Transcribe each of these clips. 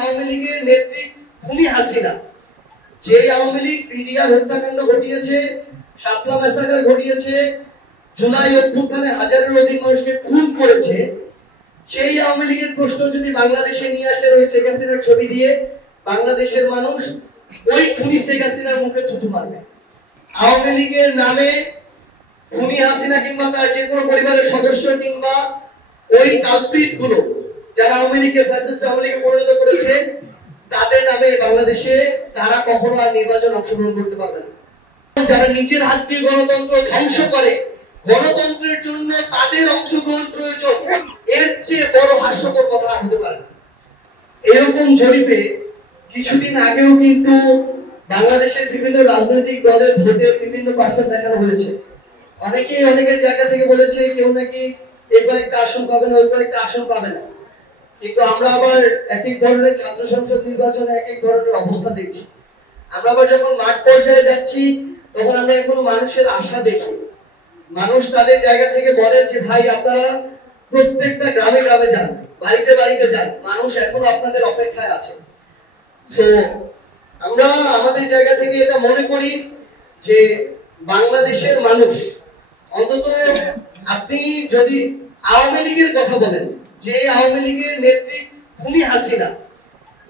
আওয়ামী লীগের নেত্রী খুনি হাসিনা, যে আওয়ামী লীগ পিডিআর হত্যাকাণ্ড ঘটিয়েছে, শাপলা ম্যাসাকার ঘটিয়েছে, জুলাই অভ্যুত্থানে হাজারের অধিক মানুষকে খুন করেছে, সেই আওয়ামী লীগের প্রশ্ন যদি বাংলাদেশে নিয়ে আসে ওই শেখ হাসিনার ছবি দিয়ে, বাংলাদেশের মানুষ ওই খুনি শেখ হাসিনার মুখে থুতু মারবে। আওয়ামী লীগের নামে খুনি হাসিনা কিংবা তার যে কোনো পরিবারের সদস্য কিংবা ওই কালপিট গুলো যারা আওয়ামী লীগের ফ্যাসিস্ট আওয়ামী লীগে পরিণত করেছে, তাদের নামে বাংলাদেশে তারা কখনো আর নির্বাচন অংশগ্রহণ করতে পারবে না। যারা নিজের হাত দিয়ে গণতন্ত্র ধ্বংস করে, গণতন্ত্রের জন্য তাদের অংশগ্রহণ প্রয়োজন, এর চেয়ে বড় হাস্যকর কথা হতে পারে না। এরকম জরিপে কিছুদিন আগেও কিন্তু বাংলাদেশের বিভিন্ন রাজনৈতিক দলের ভোটের বিভিন্ন পার্সেন্ট দেখানো হয়েছে। অনেকেই অনেকের জায়গা থেকে বলেছে কেউ নাকি এই কয়েকটা আসন পাবে না, ওই কয়েকটা আসন পাবে না, কিন্তু আমরা আবার এক এক ধরনের ছাত্র সংসদ নির্বাচনে এক এক ধরনের অবস্থা দেখছি। আমরা আবার যখন মাঠ পর্যায়ে যাচ্ছি তখন আমরা এখন মানুষের আশা দেখি। মানুষ তাদের জায়গা থেকে বলে যে ভাই আপনারা প্রত্যেকটা গ্রামে গ্রামে যান, বাড়িতে বাড়িতে যান, মানুষ এখনো আপনাদের অপেক্ষায় আছে। সো আমরা আমাদের জায়গা থেকে এটা মনে করি যে বাংলাদেশের মানুষ অন্তত, আপনি যদি আওয়ামী লীগের কথা বলেন, যে আওয়ামী লীগের নেত্রী খুনি হাসিনা,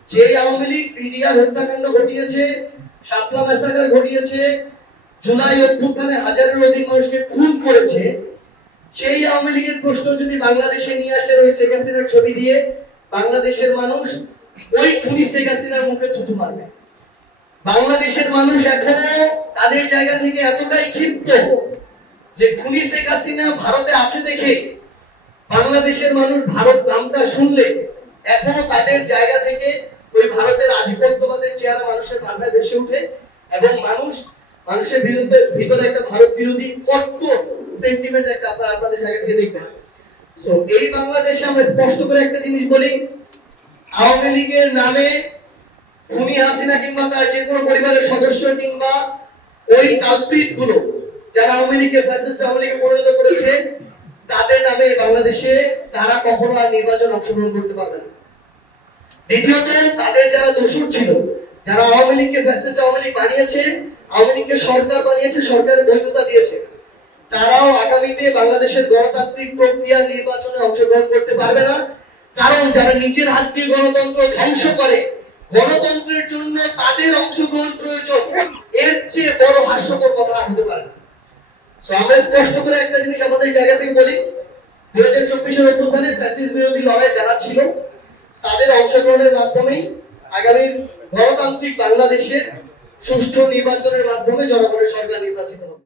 যে আওয়ামী লীগ পিডিআর হত্যাকাণ্ড ঘটিয়েছে, শাপলা ম্যাসাকার ঘটিয়েছে, জুলাই অভ্যুত্থানে হাজারের অধিক মানুষকে খুন করেছে, সেই আওয়ামী লীগের প্রশ্ন যদি বাংলাদেশে নিয়ে আসে ওই শেখ হাসিনার ছবি দিয়ে, বাংলাদেশের মানুষ ওই খুনি শেখ হাসিনার মুখে থুতু মারবে। বাংলাদেশের মানুষ এখনো তাদের জায়গা থেকে এতটাই ক্ষিপ্ত যে খুনি শেখ হাসিনা ভারতে আছে দেখে বাংলাদেশের মানুষ ভারত নামটা শুনলে এখনো তাদের জায়গা থেকে ওই ভারতের আধিপত্যবাদের চেহারা মানুষের মাথায় ভেসে উঠে, এবং মানুষের ভিতরে একটা ভারত বিরোধী কট্টর সেন্টিমেন্ট একটা আপনাদের জায়গা থেকে দেখবেন। সো এই বাংলাদেশে আমরা স্পষ্ট করে একটা জিনিস বলি, আওয়ামী লীগের নামে খুনি হাসিনা কিংবা তার যে কোনো পরিবারের সদস্য কিংবা ওই কালপিট গুলো যারা আওয়ামী লীগের ফ্যাসিস্ট আওয়ামী লীগে পরিণত করেছে, তাদের নামে বাংলাদেশে তারা কখনো আর নির্বাচন অংশগ্রহণ করতে পারবে না। দ্বিতীয়ত, তাদের যারা দোষর ছিল, যারা আওয়ামী লীগকে ফ্যাসিস্ট আওয়ামী লীগ বানিয়েছে, আওয়ামী লীগকে সরকার বানিয়েছে, সরকারের বৈধতা দিয়েছে, তারাও আগামীতে বাংলাদেশের গণতান্ত্রিক প্রক্রিয়া নির্বাচনে অংশগ্রহণ করতে পারবে না। কারণ যারা নিজের হাত দিয়ে গণতন্ত্র ধ্বংস করে, গণতন্ত্রের জন্য তাদের অংশগ্রহণ প্রয়োজন, এর চেয়ে বড় হাস্যকর কথা হতে পারে না। আমরা স্পষ্ট করে একটা জিনিস আমাদের জায়গা থেকে বলি, 2024-এর অভ্যুত্থানে ফ্যাসিস্ট বিরোধী লড়াই যারা ছিল তাদের অংশগ্রহণের মাধ্যমেই আগামী গণতান্ত্রিক বাংলাদেশের সুষ্ঠু নির্বাচনের মাধ্যমে জনগণের সরকার নির্বাচিত হবে।